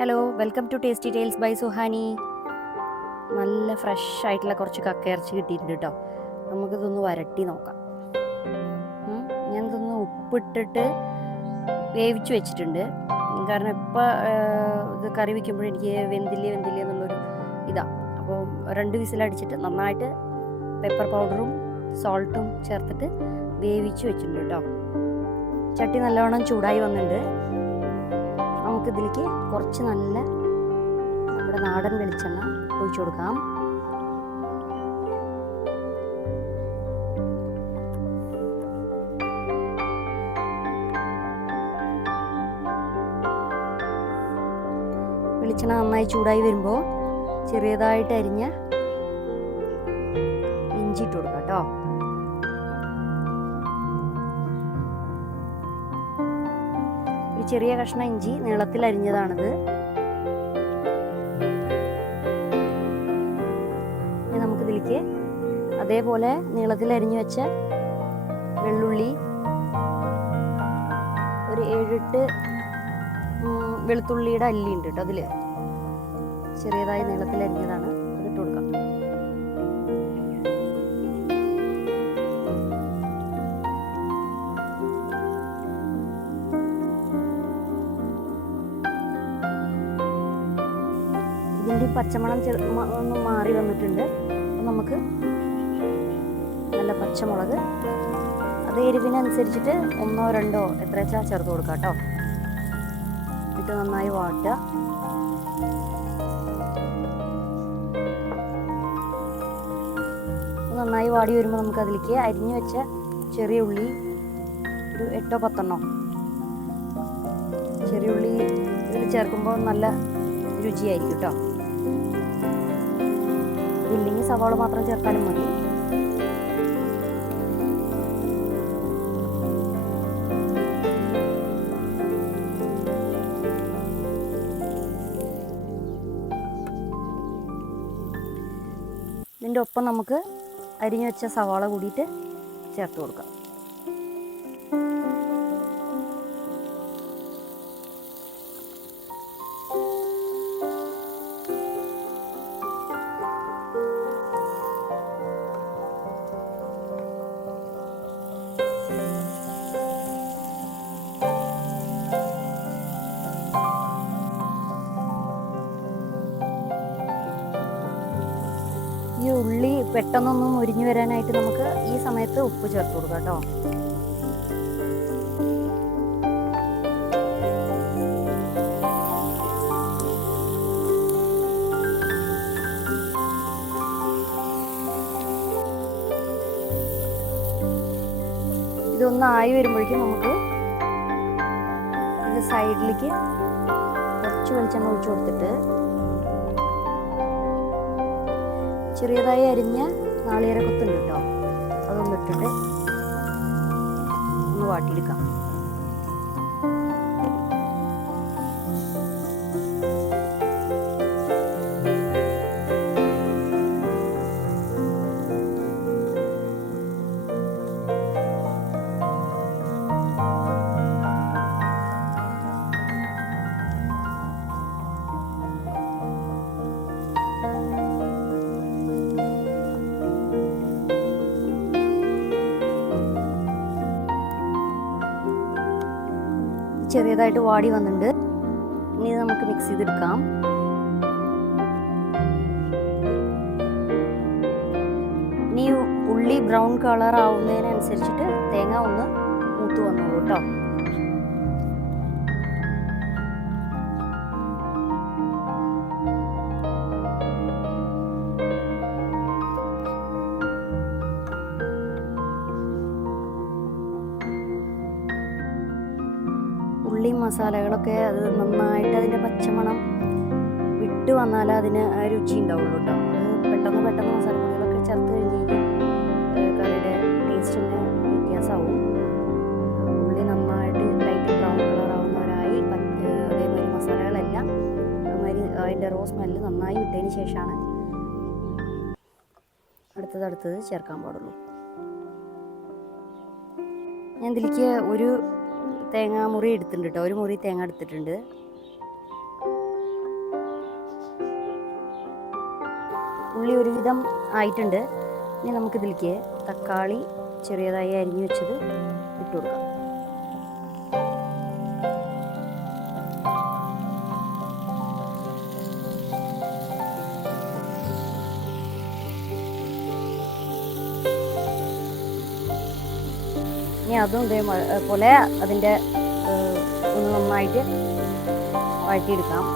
Hello, welcome to tasty tales by Suhani. നല്ല fresh ആയിട്ടുള്ള കുറച്ച് കക്കയിറച്ചി കിട്ടിയിട്ടുണ്ട് കേട്ടോ. നമുക്കിതൊന്ന് വരട്ടി നോക്കാം. ഞാനിതൊന്ന് ഉപ്പിട്ടിട്ട് വേവിച്ച് വെച്ചിട്ടുണ്ട്. കാരണം ഇപ്പോൾ ഇത് കറി വയ്ക്കുമ്പോൾ എനിക്ക് വെന്തില്ലേ എന്നുള്ളൊരു ഇതാണ്. അപ്പോൾ 2 വിസിലടിച്ചിട്ട് നന്നായിട്ട് പെപ്പർ പൗഡറും സോൾട്ടും ചേർത്തിട്ട് വേവിച്ച് വെച്ചിട്ടുണ്ട് കേട്ടോ. ചട്ടി നല്ലവണ്ണം ചൂടായി വന്നിട്ടുണ്ട്. നമുക്കിതിലേക്ക് കുറച്ച് നമ്മുടെ നാടൻ വെളിച്ചെണ്ണ ഒഴിച്ചു കൊടുക്കാം. വെളിച്ചെണ്ണ നന്നായി ചൂടായി വരുമ്പോൾ ചെറിയതായിട്ട് അരിഞ്ഞ ഇഞ്ചി ഇട്ട് കൊടുക്കാം കേട്ടോ. ചെറിയ കഷ്ണം ഇഞ്ചി നീളത്തിൽ അരിഞ്ഞതാണിത്. നമുക്കിതിലേക്ക് അതേപോലെ നീളത്തിൽ അരിഞ്ഞു വെച്ച വെള്ളുള്ളി, ഒരു 7-8 വെളുത്തുള്ളിയുടെ അല്ലി ഉണ്ട് കേട്ടോ. അതിൽ ചെറിയതായി നീളത്തിൽ അരിഞ്ഞതാണ്, അതിട്ട് കൊടുക്കാം. ഇതിൻ്റെ പച്ചമണം ഒന്ന് മാറി വന്നിട്ടുണ്ട്. അപ്പം നമുക്ക് നല്ല പച്ചമുളക്, അത് എരിവിനനുസരിച്ചിട്ട് 1-2 എത്ര വെച്ചാൽ ചേർത്ത് കൊടുക്കാം കേട്ടോ. ഇട്ട് നന്നായി വാട്ടുക. നന്നായി വാടി വരുമ്പോൾ നമുക്ക് അതിലേക്ക് അരിഞ്ഞു വെച്ച ചെറിയ ഉള്ളി ഒരു 8-10 ചെറിയ ഉള്ളി ഇതിൽ ചേർക്കുമ്പോൾ നല്ല രുചിയായിരിക്കും കേട്ടോ. ഇല്ലെങ്കിൽ സവാള മാത്രം ചേർത്താലും മതി. ഇതിൻ്റെ ഒപ്പം നമുക്ക് അരിഞ്ഞു വെച്ച സവാള കൂടിയിട്ട് ചേർത്ത് കൊടുക്കാം. ഈ ഉള്ളി പെട്ടെന്നൊന്നും മുരിഞ്ഞു വരാനായിട്ട് നമുക്ക് ഈ സമയത്ത് ഉപ്പ് ചേർത്ത് കൊടുക്കാം കേട്ടോ. ഇതൊന്ന് ആയി വരുമ്പോഴേക്കും നമുക്ക് ഇതിൻ്റെ സൈഡിലേക്ക് കുറച്ച് വെളിച്ചെണ്ണ ഒഴിച്ചു കൊടുത്തിട്ട് ചെറിയതായി അരിഞ്ഞ നാളികേര കൊത്തുണ്ട് കേട്ടോ, അതൊന്ന് ഇട്ടിട്ട് ഒന്ന് വാട്ടിയെടുക്കാം. ചെറിയതായിട്ട് വാടി വന്നിട്ടുണ്ട്. ഇനി നമുക്ക് മിക്സ് ചെയ്തെടുക്കാം. ഇനി ഉള്ളി ബ്രൗൺ കളർ ആവുന്നതിനനുസരിച്ചിട്ട് തേങ്ങ ഒന്ന് മൂത്ത് വന്നോളൂ കേട്ടോ. ഉള്ളി മസാലകളൊക്കെ അത് നന്നായിട്ട് അതിൻ്റെ പച്ചമണം വിട്ട് വന്നാൽ അതിന് രുചി ഉണ്ടാവുള്ളൂ കേട്ടോ. അത് പെട്ടെന്ന് മസാലപ്പൊടികളൊക്കെ ചേർത്ത് കഴിഞ്ഞ് കഴിഞ്ഞാൽ കറിയുടെ ടേസ്റ്റിന് വ്യത്യാസമാവും. ഉള്ളി നന്നായിട്ട് ലൈറ്റ് ബ്രൗൺ കളർ ആവുന്നവരായി അതേമാതിരി മസാലകളെല്ലാം അതുമാതിരി അതിൻ്റെ റോ സ്മെല്ല് നന്നായി വിട്ടതിന് ശേഷമാണ് അടുത്തത് ചേർക്കാൻ പാടുള്ളൂ. ഞാൻ ഇതിലേക്ക് ഒരു തേങ്ങ മുറി എടുത്തിട്ടുണ്ട് കേട്ടോ. ഒരു മുറി തേങ്ങ എടുത്തിട്ടുണ്ട്. ഉള്ളി ഒരുവിധം ആയിട്ടുണ്ട്. ഇനി നമുക്കിതിലേക്ക് തക്കാളി ചെറിയതായി അരിഞ്ഞു വെച്ചത് ഇട്ട് കൊടുക്കാം. ഇനി അതും ഇതേപോലെ അതിൻ്റെ ഒന്ന് നന്നായിട്ട് വഴറ്റിയെടുക്കാം.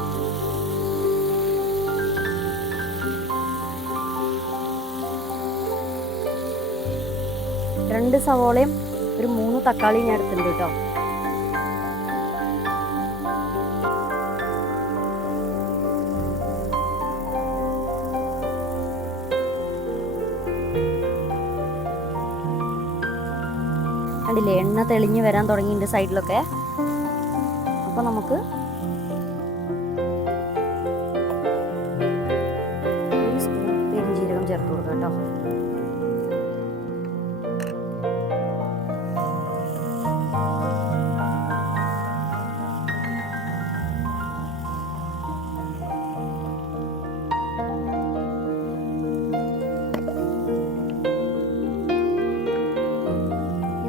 രണ്ട് സവോളയും ഒരു 3 തക്കാളിയും ഞാൻ എടുത്തിട്ടുണ്ട് കേട്ടോ. കണ്ടില്ലേ, എണ്ണ തെളിഞ്ഞ് വരാൻ തുടങ്ങിയിട്ടുണ്ട് സൈഡിലൊക്കെ. അപ്പോൾ നമുക്ക് ഒരു സ്പൂൺ പെരുംജീരകം ചേർത്ത് കൊടുക്കാം കേട്ടോ.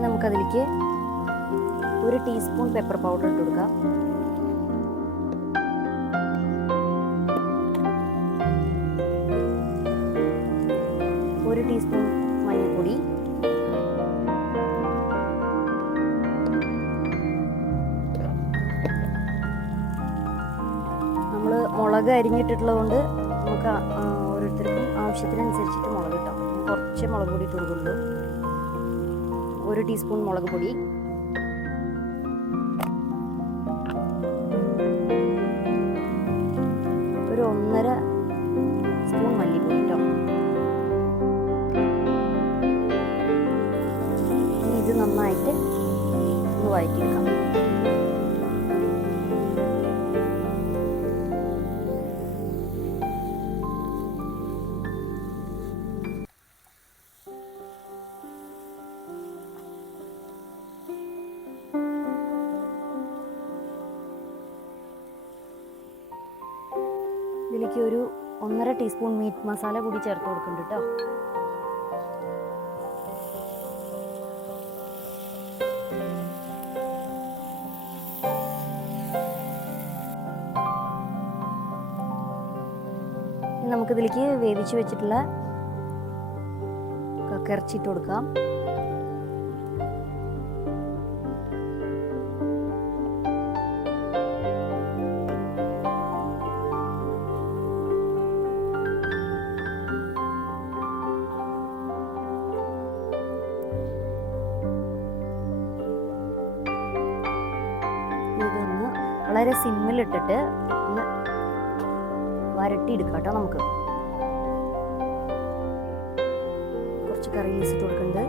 നമുക്കതിലേക്ക് 1 ടീസ്പൂൺ പെപ്പർ പൗഡർ ഇട്ട് കൊടുക്കാം. ഒരു ടീസ്പൂൺ മഞ്ഞൾപ്പൊടി, നമ്മൾ മുളക് അരിഞ്ഞിട്ടുള്ളത് കൊണ്ട് നമുക്ക് ഓരോരുത്തർക്കും ആവശ്യത്തിനനുസരിച്ചിട്ട് മുളക് ഇട്ടാം. കുറച്ച് മുളക് പൊടി ഇട്ട് കൊടുക്കുള്ളൂ. 1 ടീസ്പൂൺ മുളക് പൊടി, ഒരു 1.5 സ്പൂൺ മല്ലിപ്പൊടി കേട്ടോ. ഇനി ഇത് നന്നായിട്ട് ഒന്ന് വഴറ്റിയെടുക്കാം. ഇതിലേക്ക് ഒരു 1.5 ടീസ്പൂൺ മീറ്റ് മസാല കൂടി ചേർത്ത് കൊടുക്കുന്നുണ്ട് കേട്ടോ. നമുക്കിതിലേക്ക് വേവിച്ച് വെച്ചിട്ടുള്ള കക്കയിറച്ചിട്ട് കൊടുക്കാം. ഇതൊന്ന് വളരെ സിമ്മിലിട്ടിട്ട് ഒന്ന് വരട്ടിയെടുക്കാം കേട്ടോ. നമുക്ക് കുറച്ച് കറി ലീസ് ഇട്ട് കൊടുക്കുന്നുണ്ട്.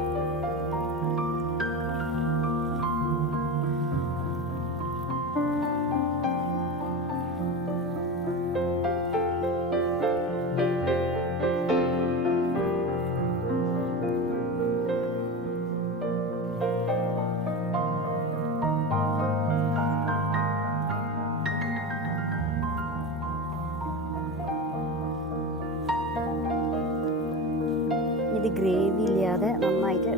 ഇത് ഗ്രേവി ഇല്ലാതെ നന്നായിട്ട്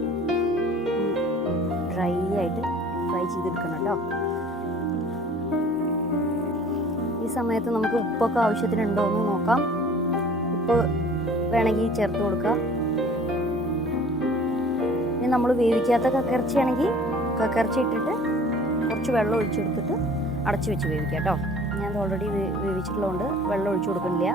ഡ്രൈ ആയിട്ട് ഫ്രൈ ചെയ്തെടുക്കണം കേട്ടോ. ഈ സമയത്ത് നമുക്ക് ഉപ്പൊക്കെ ആവശ്യത്തിനുണ്ടോ എന്ന് നോക്കാം. ഉപ്പ് വേണമെങ്കിൽ ചേർത്ത് കൊടുക്കാം. ഇനി നമ്മൾ വേവിക്കാത്ത കക്കയിറച്ചിയാണെങ്കിൽ കക്കയിറച്ചി ഇട്ടിട്ട് കുറച്ച് വെള്ളം ഒഴിച്ചെടുത്തിട്ട് അടച്ചു വെച്ച് വേവിക്കാം കേട്ടോ. ഞാൻ ഓൾറെഡി വേവിച്ചിട്ടുള്ളതുകൊണ്ട് വെള്ളം ഒഴിച്ചു കൊടുക്കുന്നില്ല.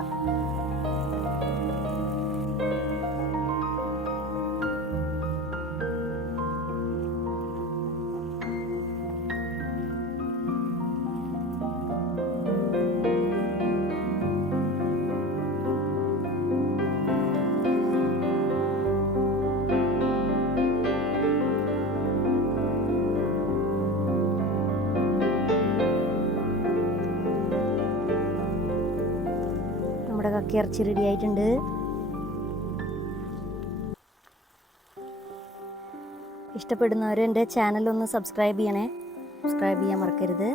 നമ്മുടെ കക്കയിറച്ചി റെഡി ആയിട്ടുണ്ട്. ഇഷ്ടപ്പെടുന്നവർ എൻ്റെ ചാനലൊന്ന് സബ്സ്ക്രൈബ് ചെയ്യണേ. സബ്സ്ക്രൈബ് ചെയ്യാൻ മറക്കരുത്.